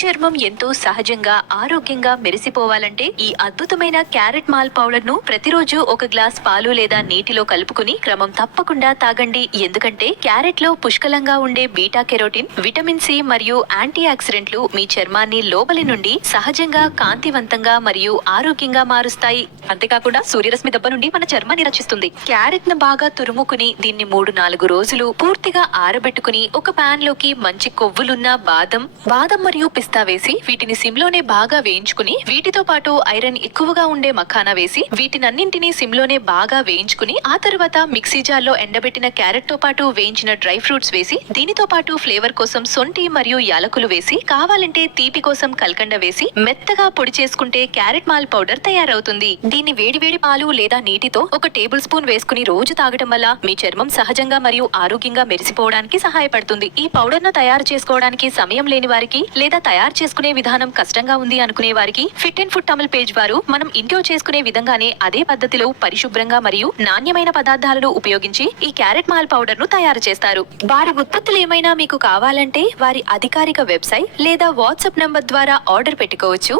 చర్మం ఎంతో సహజంగా ఆరోగ్యంగా మెరిసిపోవాలంటే ఈ అద్భుతమైన క్యారెట్ మాల్ పౌడర్ ను ప్రతిరోజు ఒక గ్లాస్ పాలు లేదా నీటిలో కలుపుకుని క్రమం తప్పకుండా తాగండి. ఎందుకంటే క్యారెట్ లో పుష్కలంగా ఉండే బీటా కెరోటిన్, విటమిన్ సి మరియు యాంటీ ఆక్సిడెంట్లు మీ చర్మాన్ని లోపలి నుండి సహజంగా కాంతివంతంగా మరియు ఆరోగ్యంగా మారుస్తాయి. అంతేకాకుండా సూర్యరశ్మి దెబ్బ నుండి మన చర్మాన్ని రక్షిస్తుంది. క్యారెట్ ను బాగా తురుముకుని దీన్ని 3-4 రోజులు పూర్తిగా ఆరబెట్టుకుని ఒక పాన్ లోకి మంచి కొవ్వులున్న బాదం మరియు పిస్తా వేసి వీటిని సిమ్ లోనే బాగా వేయించుకుని, వీటితో పాటు ఐరన్ ఎక్కువగా ఉండే మఖానా వేసి వీటినన్నింటినీ సిమ్ లోనే బాగా వేయించుకుని, ఆ తర్వాత మిక్సీ జార్ లో ఎండబెట్టిన క్యారెట్ తో పాటు వేయించిన డ్రై ఫ్రూట్స్ వేసి, దీనితో పాటు ఫ్లేవర్ కోసం సొంటి మరియు యాలకులు వేసి, కావాలంటే తీపి కోసం కల్కండ వేసి మెత్తగా పొడి చేసుకుంటే క్యారెట్ మాల్ పౌడర్ తయారవుతుంది. దీన్ని వేడివేడి పాలు లేదా నీటితో 1 టేబుల్ స్పూన్ వేసుకుని రోజు తాగటం వల్ల మీ చర్మం సహజంగా మరియు ఆరోగ్యంగా మెరిసిపోవడానికి సహాయపడుతుంది. ఈ పౌడర్ ను తయారు చేసుకోవడానికి సమయం లేని వారికి లేదా తయారు చేసుకునే విధానం కష్టంగా ఉంది అనుకునే వారికి fit and food Tamil page వారు మనం ఇంట్లో చేసుకునే విధంగానే అదే పద్ధతిలో పరిశుభ్రంగా మరియు నాణ్యమైన పదార్థాలను ఉపయోగించి ఈ క్యారెట్ మాల్ పౌడర్ ను తయారు చేస్తారు. వారి ఉత్పత్తులు ఏమైనా మీకు కావాలంటే వారి అధికారిక వెబ్సైట్ లేదా వాట్సాప్ నంబర్ ద్వారా ఆర్డర్ పెట్టుకోవచ్చు.